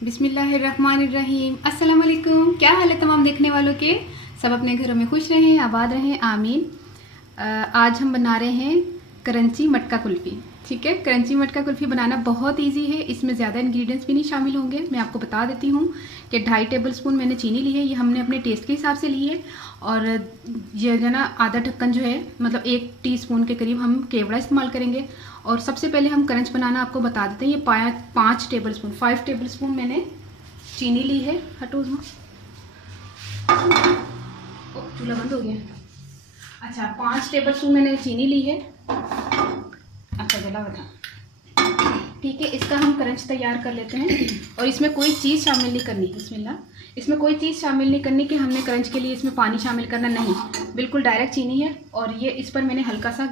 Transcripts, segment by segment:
बिस्मिल्लाहिर्रहमानिर्रहीम। अस्सलाम वालेकुम। क्या हाल है तमाम देखने वालों के? सब अपने घरों में खुश रहें, आबाद रहें, आमीन। आज हम बना रहे हैं करंची मटका कुल्फ़ी। ठीक है, करंची मटका कुल्फ़ी बनाना बहुत इजी है। इसमें ज़्यादा इंग्रेडिएंट्स भी नहीं शामिल होंगे। मैं आपको बता देती हूँ कि 2.5 टेबलस्पून मैंने चीनी ली है। ये हमने अपने टेस्ट के हिसाब से ली है। और ये जो ना आधा ढक्कन जो है, मतलब 1 टीस्पून के करीब हम केवड़ा इस्तेमाल करेंगे। और सबसे पहले हम करंच बनाना आपको बता देते हैं। ये 5 टेबलस्पून 5 टेबलस्पून मैंने चीनी ली है। हटो उसमें, चूल्हा बंद हो गया। अच्छा, 5 टेबलस्पून मैंने चीनी ली है। अच्छा, जला बता। ठीक है, इसका हम करंच तैयार कर लेते हैं। और इसमें कोई चीज़ शामिल नहीं करनी, बिस्मिल्लाह। इसमें कोई चीज़ शामिल नहीं करनी कि हमने करंच के लिए इसमें पानी शामिल करना, नहीं, बिल्कुल डायरेक्ट चीनी है। और ये इस पर मैंने हल्का सा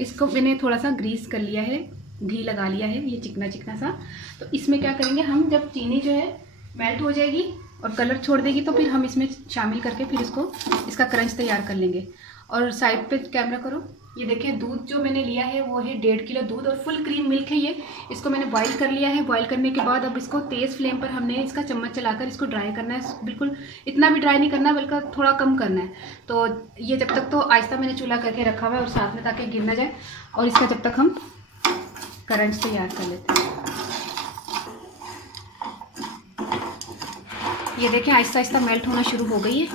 इसको मैंने थोड़ा सा ग्रीस कर लिया है, घी लगा लिया है, ये चिकना चिकना सा। तो इसमें क्या करेंगे हम, जब चीनी जो है मेल्ट हो जाएगी और कलर छोड़ देगी, तो फिर हम इसमें शामिल करके फिर इसका करंच तैयार कर लेंगे। और साइड पे कैमरा करो। ये देखिए, दूध जो मैंने लिया है वो है 1.5 किलो दूध और फुल क्रीम मिल्क है ये। इसको मैंने बॉईल कर लिया है। बॉईल करने के बाद अब इसको तेज़ फ्लेम पर हमने इसका चम्मच चलाकर इसको ड्राई करना है। बिल्कुल इतना भी ड्राई नहीं करना, बल्कि थोड़ा कम करना है। तो ये जब तक, तो आहिस्ता मैंने चूल्हा करके रखा हुआ है और साथ में, ताकि गिर ना जाए। और इसका जब तक हम करंच तैयार कर लेते हैं। ये देखिए, आहिस्ता आहिस्ता मेल्ट होना शुरू हो गई है।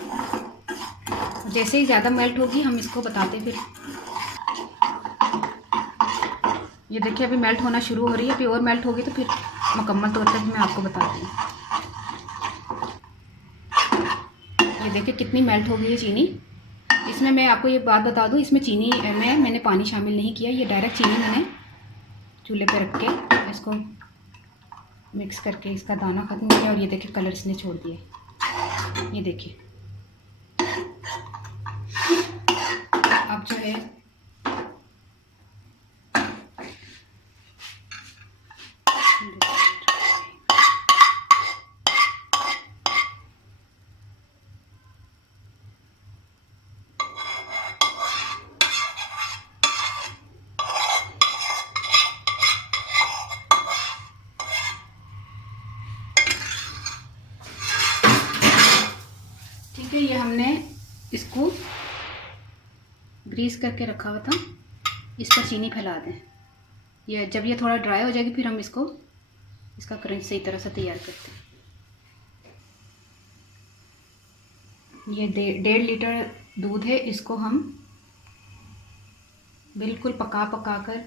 जैसे ही ज़्यादा मेल्ट होगी हम इसको बताते फिर। ये देखिए, अभी मेल्ट होना शुरू हो रही है। अभी और मेल्ट होगी तो फिर मुकम्मल तौर पर मैं आपको बताती हूँ। ये देखिए कितनी मेल्ट हो गई है चीनी। इसमें मैं आपको ये बात बता दूँ, इसमें चीनी में मैंने पानी शामिल नहीं किया। ये डायरेक्ट चीनी मैंने चूल्हे पे रख के इसको मिक्स करके इसका दाना ख़त्म किया। और ये देखिए कलर इसने छोड़ दिए। ये देखिए, अब जो है ठीक है, ये हमने इसको ग्रीस करके रखा हुआ था। इस पर चीनी फैला दें। ये जब ये थोड़ा ड्राई हो जाएगी फिर हम इसका करंच सही तरह से तैयार करते हैं। ये 1.5 लीटर दूध है। इसको हम बिल्कुल पका कर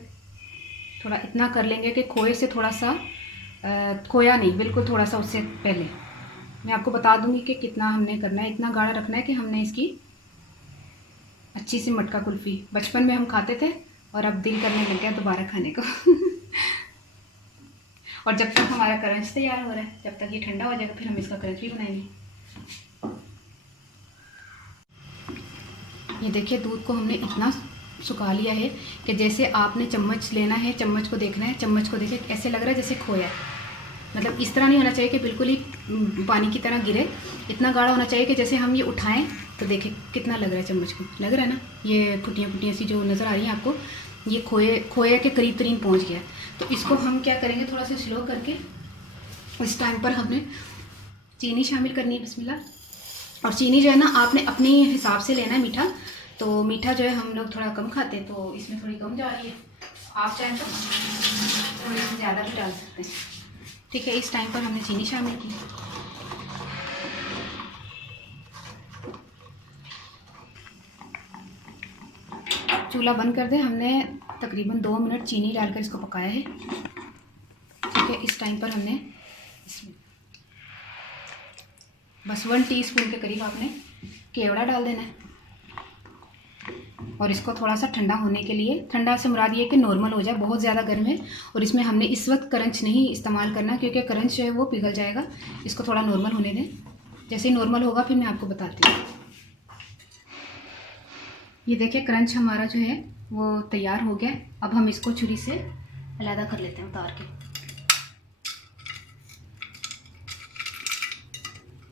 थोड़ा इतना कर लेंगे कि खोए से थोड़ा सा खोया नहीं, बिल्कुल थोड़ा सा उससे पहले। मैं आपको बता दूंगी कि कितना हमने करना है। इतना गाढ़ा रखना है कि हमने इसकी अच्छी सी मटका कुल्फ़ी, बचपन में हम खाते थे और अब दिल करने लग गया दोबारा खाने को। और जब तक हमारा करंच तैयार हो रहा है, जब तक ये ठंडा हो जाएगा, फिर हम इसका करंच भी बनाएंगे। ये देखिए, दूध को हमने इतना सुखा लिया है कि जैसे आपने चम्मच लेना है, चम्मच को देखना है, चम्मच को देखे ऐसे लग रहा है जैसे खोया है। मतलब इस तरह नहीं होना चाहिए कि बिल्कुल ही पानी की तरह गिरे। इतना गाढ़ा होना चाहिए कि जैसे हम ये उठाएं तो देखें कितना लग रहा है चम्मच को। लग रहा है ना, ये फुटियाँ फुटियाँ सी जो नज़र आ रही हैं आपको, ये खोए के करीब तरीन पहुंच गया। तो इसको हम क्या करेंगे, थोड़ा सा स्लो करके इस टाइम पर हमने चीनी शामिल करनी है। बिस्मिल्लाह। और चीनी जो है ना, आपने अपने हिसाब से लेना है मीठा। तो मीठा जो है हम लोग थोड़ा कम खाते हैं, तो इसमें थोड़ी कम जा रही है। आप चाहें तो थोड़ी ज़्यादा भी डाल सकते हैं। ठीक है, इस टाइम पर हमने चीनी शामिल की। चूल्हा बंद कर दें। हमने तकरीबन 2 मिनट चीनी डालकर इसको पकाया है। ठीक है, इस टाइम पर हमने इसमें बस 1 टीस्पून के करीब आपने केवड़ा डाल देना है। और इसको थोड़ा सा ठंडा होने के लिए, ठंडा से मुराद ये कि नॉर्मल हो जाए, बहुत ज़्यादा गर्म है। और इसमें हमने इस वक्त करंच नहीं इस्तेमाल करना, क्योंकि करंच जो है वो पिघल जाएगा। इसको थोड़ा नॉर्मल होने दें। जैसे ही नॉर्मल होगा फिर मैं आपको बताती हूँ। ये देखिए, करंच हमारा जो है वो तैयार हो गया। अब हम इसको छुरी से अलग कर लेते हैं, उतार के।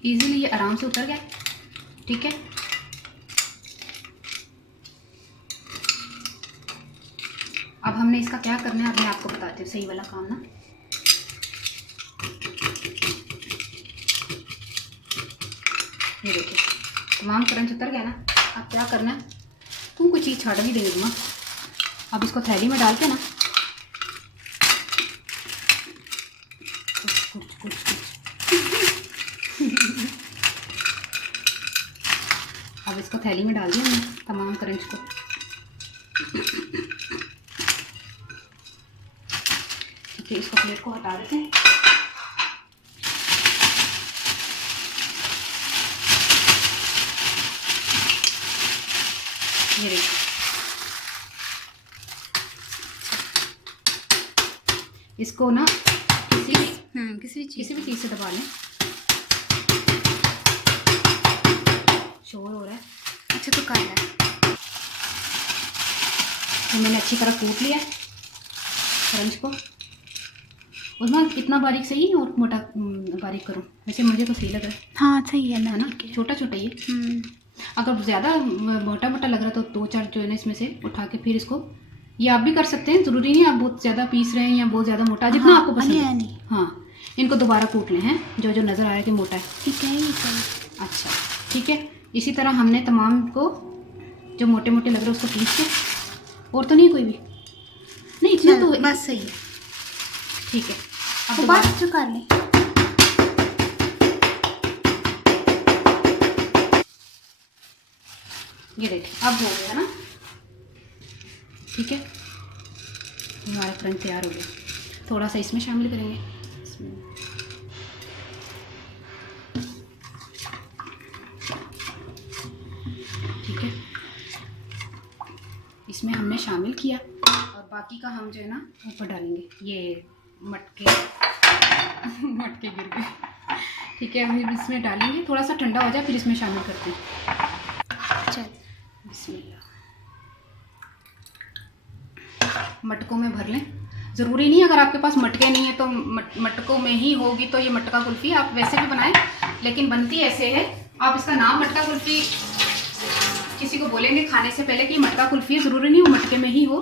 ईज़िली ये आराम से उतर गया। ठीक है, अब हमने इसका क्या करना है, अब मैं आपको बताती हूँ सही वाला काम ना। ये देखिए तमाम क्रंच उतर गया ना। अब क्या करना है, कोई चीज़ छाड़ भी देंगे माँ। अब इसको थैली में डाल के ना कुछ अब इसको थैली में डाल दिया मैंने तमाम क्रंच को। ठीक है, इसको प्लेट को हटा देते हैं। ये देखिए इसको ना किसी भी चीज़ से दबा लें। शोर हो रहा है। अच्छा तो काला है। तो मैंने अच्छी तरह कूट लिया है क्रंच को। उसमें इतना बारीक सही है और मोटा बारीक करूँ? वैसे मुझे तो सही लग रहा है। हाँ सही है ना, छोटा छोटा ही। अगर ज़्यादा मोटा मोटा लग रहा है तो 2-4 जो है ना इसमें से उठा के फिर इसको, ये आप भी कर सकते हैं, ज़रूरी नहीं आप बहुत ज़्यादा पीस रहे हैं या बहुत ज़्यादा मोटा, जितना आपको पसंद है। हाँ, इनको दोबारा कूट लें हैं जो जो नज़र आ रहा है कि मोटा है। ठीक है, अच्छा ठीक है। इसी तरह हमने तमाम को जो मोटे मोटे लग रहे हैं उसको पीस के, और तो नहीं कोई भी नहीं, इतना तो बस सही है। ठीक है, अब तो बात जो कर लें। ये देखिए अब हो गया ना। ठीक है, हमारा क्रंच तैयार हो गया। थोड़ा सा इसमें शामिल करेंगे। इसमें ठीक है, इसमें हमने शामिल किया और बाकी का हम जो है ना ऊपर डालेंगे। ये मटके मटके गिर गए। ठीक है, अभी इसमें डालेंगे, थोड़ा सा ठंडा हो जाए फिर इसमें शामिल करते हैं। चल बिस्मिल्लाह। मटकों में भर लें। ज़रूरी नहीं अगर आपके पास मटके नहीं है तो मटकों में ही होगी तो ये मटका कुल्फ़ी आप वैसे भी बनाएं, लेकिन बनती ऐसे है। आप इसका नाम मटका कुल्फ़ी किसी को बोलेंगे खाने से पहले कि मटका कुल्फ़ी है, ज़रूरी नहीं वो मटके में ही हो।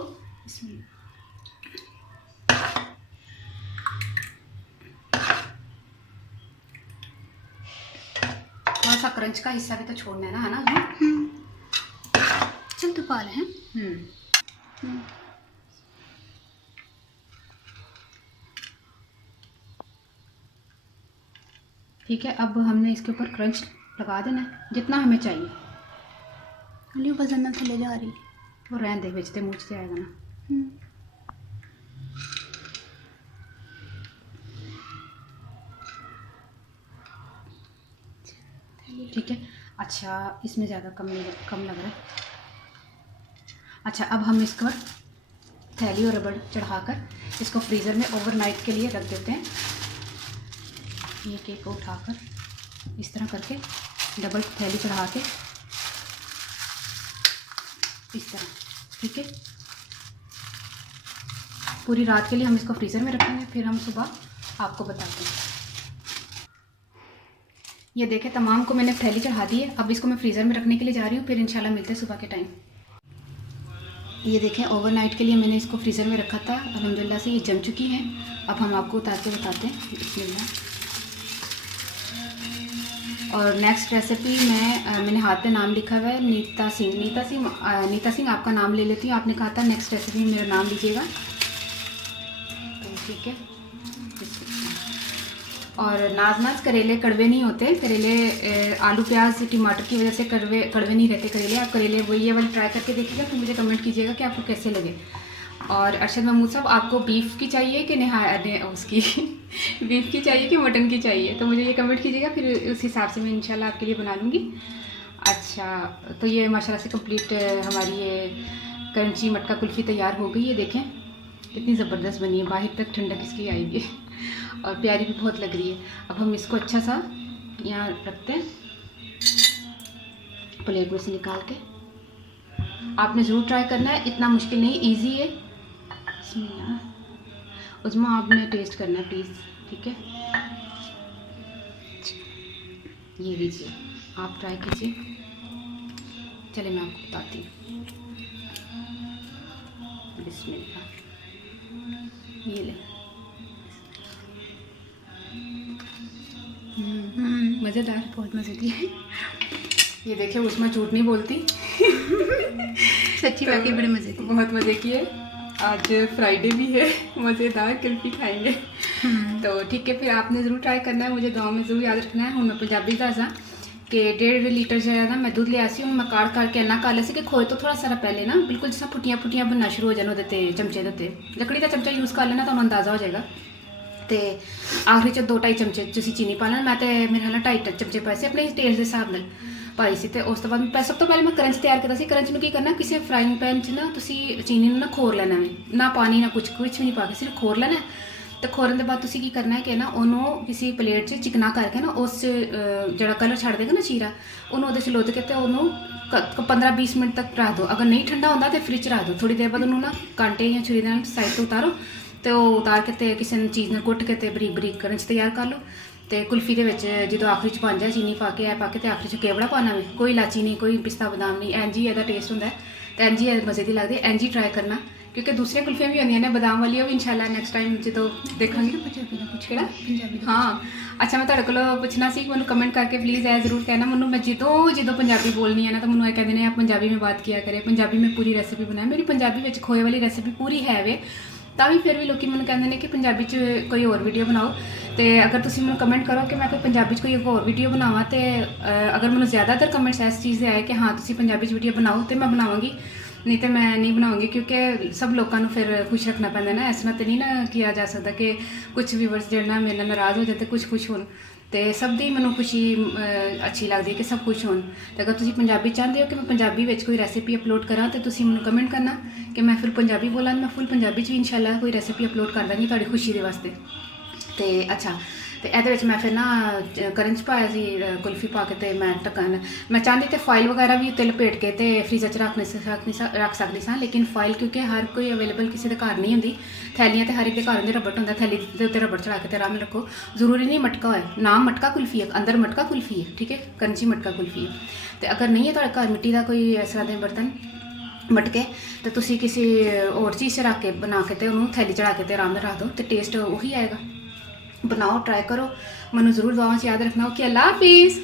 थोड़ा सा क्रंच का हिस्सा भी तो छोड़ना है ना, है ना? चल तो पा लें। ठीक है, अब हमने इसके ऊपर क्रंच लगा देना है जितना हमें चाहिए। अली वजन ना थले जा रही वो रहने दे, बेचते मूचते आएगा ना। ठीक है, अच्छा इसमें ज़्यादा कम लग रहा है। अच्छा अब हम इसको थैली और रबड़ चढ़ाकर इसको फ्रीज़र में ओवरनाइट के लिए रख देते हैं। ये केक को उठाकर इस तरह करके डबल थैली चढ़ा के इस तरह। ठीक है, पूरी रात के लिए हम इसको फ्रीज़र में रखेंगे, फिर हम सुबह आपको बताते हैं। ये देखें तमाम को मैंने थैली चढ़ा दी है। अब इसको मैं फ्रीज़र में रखने के लिए जा रही हूँ, फिर इंशाल्लाह मिलते हैं सुबह के टाइम। ये देखें ओवरनाइट के लिए मैंने इसको फ्रीज़र में रखा था, अल्हम्दुलिल्लाह से ये जम चुकी हैं। अब हम आपको उतार के बताते हैं। बिस्मिल्लाह। और नेक्स्ट रेसिपी मैंने हाथ पे नाम लिखा हुआ है नीता सिंह आपका नाम ले लेती हूँ। आपने कहा था नेक्स्ट रेसिपी में मेरा नाम लीजिएगा, तो ठीक है। और नाज करेले कड़वे नहीं होते, करेले आलू प्याज टमाटर की वजह से कड़वे नहीं रहते करेले। आप करेले वो ये वाली ट्राई करके देखिएगा, फिर मुझे कमेंट कीजिएगा कि आपको कैसे लगे। और अरशद महमूद साहब आपको बीफ की चाहिए कि उसकी बीफ की चाहिए कि मटन की चाहिए, तो मुझे ये कमेंट कीजिएगा, फिर उस हिसाब से मैं इंशाल्लाह आपके लिए बना लूँगी। अच्छा तो ये माशाल्लाह से कंप्लीट हमारी ये क्रंची मटका कुल्फ़ी तैयार हो गई है। देखें कितनी ज़बरदस्त बनी है, बाहर तक ठंडक इसकी आई है और प्यारी भी बहुत लग रही है। अब हम इसको अच्छा सा यहाँ रखते हैं प्लेट में से निकाल के। आपने ज़रूर ट्राई करना है, इतना मुश्किल नहीं, इजी है। उसमें आपने टेस्ट करना है प्लीज़, ठीक है। ये लीजिए आप ट्राई कीजिए। चलिए मैं आपको बताती हूँ। बिस्मिल्लाह, ये ले। मज़ेदार। बहुत मज़े की है। ये देखिए उसमें झूठ नहीं बोलती। सच्ची वाकई बड़े मज़े की। बहुत मज़े की है। आज फ्राइडे भी है, मज़ेदार कुल्फी खाएंगे। तो ठीक है, फिर आपने ज़रूर ट्राई करना है, मुझे गाँव में ज़रूर याद रखना है। हूँ मैं पंजाबी दसा कि 1.5 लीटर जो है ना मैं दूध लिया सी, मैं काड़ काड़ के इन्ना कर लिया कि खोए तो थोड़ा सारा पहले ना बिल्कुल जिस फुटियां फुटियां बनना शुरू हो जाने वो चमचे के उत्ते। लकड़ी का चमचा यूज़ कर लेना तो अंदाज़ा हो जाएगा। तो आखिरी च 2-2.5 चमचे तुसीं चीनी पा लेना। मैं तो मेरे ख्याल 2.5 चमचे पाए से अपने टेस्ट के हिसाब नाल पाई सी। तो उस तो बाद सब तो पहले मैं करंच तैयार किया। करंच में की करना, किसी फ्राइंग पैन च ना तुसीं चीनी ना खोर लेना है, ना पानी ना कुछ भी नहीं पा के सिर्फ खोर लेना। तो खोरन के बाद तुसीं की करना है कि ना उन्होंने किसी प्लेट च चिकना करके ना उस जरा कलर छड़ देगा ना चीरा, उन्होंने उहदे च लुद्ध के तो उन्होंने 15-20 मिनट तक रख दो। अगर नहीं ठंडा होता तो फ्रिज रख दो। थोड़ी देर बाद उन्होंने ना कांटे या छुरी के साइड तो उतारो, तो उतार के ते किसी चीज़ ने कुट के ते बरीक बरीक करंच तैयार कर लो। तो कुल्फी के जो आखिरी च बन जाए चीनी पा के पा के तो आखिरी च केवड़ा पाना में, कोई इलाची नहीं, कोई पिस्ता बादाम नहीं, इंज ही ਇਹਦਾ टेस्ट होंगे। तो इंज ही मज़े की लगती है। इंज ही ट्राई करना, क्योंकि दूसरिया कुल्फियाँ भी होंगे ने बादाम वाली, भी इंशाल्लाह नैक्सट टाइम जो देखा पंजाबी का कुछ केड़ा पंजाबी हाँ। अच्छा, मैं तुहाडे कोलों पुछना सी, मैं कमेंट करके प्लीज़ ऐ जरूर कहना मैं जो पंजाबी बोलनी है ना, तो मैं कहते हैं आप पंजाबी में बात किया करें, पंजाबी में पूरी रेसिपी बनाए। मेरी पंजाबी में खोए वाली रेसिपी पूरी है वे, ਤਾਂ ਵੀ ਫਿਰ ਵੀ ਲੋਕੀ ਮੈਨੂੰ ਕਹਿੰਦੇ ਨੇ ਕਿ ਪੰਜਾਬੀ 'ਚ ਕੋਈ ਹੋਰ ਵੀਡੀਓ ਬਣਾਓ। ਤੇ ਅਗਰ ਤੁਸੀਂ ਮੈਨੂੰ ਕਮੈਂਟ ਕਰੋ ਕਿ ਮੈਂ ਕੋਈ ਪੰਜਾਬੀ 'ਚ ਕੋਈ ਹੋਰ ਵੀਡੀਓ ਬਣਾਵਾਂ, ਤੇ ਅਗਰ ਮੈਨੂੰ ਜ਼ਿਆਦਾਤਰ ਕਮੈਂਟਸ ਇਸ ਚੀਜ਼ ਦੇ ਆਏ ਕਿ ਹਾਂ ਤੁਸੀਂ ਪੰਜਾਬੀ 'ਚ ਵੀਡੀਓ ਬਣਾਓ, ਤੇ ਮੈਂ ਬਣਾਵਾਂਗੀ, ਨਹੀਂ ਤੇ ਮੈਂ ਨਹੀਂ ਬਣਾਉਂਗੀ। ਕਿਉਂਕਿ ਸਭ ਲੋਕਾਂ ਨੂੰ ਫਿਰ ਖੁਸ਼ ਰੱਖਣਾ ਪੈਂਦਾ ਨਾ, ਇਸ ਤਰ੍ਹਾਂ ਤੇ ਨਹੀਂ ਨਾ ਕੀਤਾ ਜਾ ਸਕਦਾ ਕਿ ਕੁਝ ਵੀਵਰਸ ਜਿਹੜਾ ਮੇਰੇ ਨਾਲ ਨਾਰਾਜ਼ ਹੋ ਜਾਣ ਤੇ ਕੁਝ ਖੁਸ਼ ਹੋਣ। ਤੇ ਸਭ ਦੀ ਮੈਨੂੰ ਖੁਸ਼ੀ ਅੱਛੀ ਲੱਗਦੀ ਹੈ ਕਿ ਸਭ ਖੁਸ਼ ਹੋਣ। ਤੇ ਅਗਰ ਤੁਸੀਂ ਪੰਜਾਬੀ ਚਾਹੁੰਦੇ ਹੋ ਕਿ ਮੈਂ ਪੰਜਾਬੀ ਵਿੱਚ ਕੋਈ ਰੈਸਿਪੀ ਅਪਲੋਡ ਕਰਾਂ, ਤੇ ਤੁਸੀਂ ਮੈਨੂੰ ਕਮੈਂਟ ਕਰਨਾ ਕਿ ਮੈਂ ਫਿਰ ਪੰਜਾਬੀ ਬੋਲਾਂ, ਮੈਂ ਫੁੱਲ ਪੰਜਾਬੀ 'ਚ ਵੀ ਇਨਸ਼ਾਅੱਲਾ ਕੋਈ ਰੈਸਿਪੀ ਅਪਲੋਡ ਕਰ ਦਾਂਗੀ ਤੁਹਾਡੀ ਖੁਸ਼ੀ ਦੇ ਵਾਸਤੇ। ਤੇ ਅੱਛਾ, ਤੇ ਇਹਦੇ ਵਿੱਚ ਮੈਂ ਫਿਰ ਨਾ ਕਰੰਚ ਪਾਇਆ ਸੀ ਕੁਲਫੀ ਪਾ ਕੇ, ਤੇ ਮੈਂ ਢੱਕਣ ਮੈਂ ਚਾਹੁੰਦੀ ਤੇ ਫਾਈਲ ਵਗੈਰਾ ਵੀ ਉੱਤੇ ਲਪੇਟ ਕੇ ਤੇ ਫ੍ਰੀਜ਼ਰ 'ਚ ਰੱਖ ਸਕਦੀ ਸਾਂ, ਲੇਕਿਨ ਫਾਈਲ ਕਿਉਂਕਿ ਹਰ ਕੋਈ ਅਵੇਲੇਬਲ ਕਿਸੇ ਦੇ ਘਰ ਨਹੀਂ ਹੁੰਦੀ। ਥੈਲੀਆਂ ਤੇ ਹਰ ਇੱਕ ਦੇ ਘਰ ਹੁੰਦੇ, ਰਬੜ ਹੁੰਦਾ, ਥੈਲੀ ਦੇ ਉੱਤੇ ਰਬੜ ਚੜਾ ਕੇ ਤੇ ਆਰਾਮ ਨਾਲ ਰੱਖੋ। ਜ਼ਰੂਰੀ ਨਹੀਂ ਮਟਕਾ ਹੋਏ, ਨਾਮ ਮਟਕਾ ਕੁਲਫੀ ਹੈ, ਅੰਦਰ ਮਟਕਾ ਕੁਲਫੀ ਹੈ, ਠੀਕ ਹੈ, ਕਰੰਚੀ ਮਟਕਾ ਕੁਲਫੀ ਹੈ। ਤੇ ਅਗਰ ਨਹੀਂ ਹੈ ਤੁਹਾਡੇ ਘਰ ਮਿੱਟੀ ਦਾ ਕੋਈ ਇਸ ਤਰ੍ਹਾਂ ਦੇ ਬਰਤਨ ਮਟਕੇ, ਤੇ ਤੁਸੀਂ ਕਿਸੇ ਹੋਰ ਚੀਜ਼ 'ਚ ਰੱਖ ਕੇ ਬਣਾ ਕੇ ਤੇ ਉਹਨੂੰ ਥੈਲੀ ਚੜਾ ਕੇ ਤੇ ਆਰਾਮ ਨਾਲ ਰੱਖ ਦਿਓ, ਤੇ ਟੇਸਟ ਉਹੀ ਆਏਗਾ। बनाओ, ट्राई करो, मैं ज़रूर दुआओं से याद रखना। ओके, अल्लाह हाफिज़।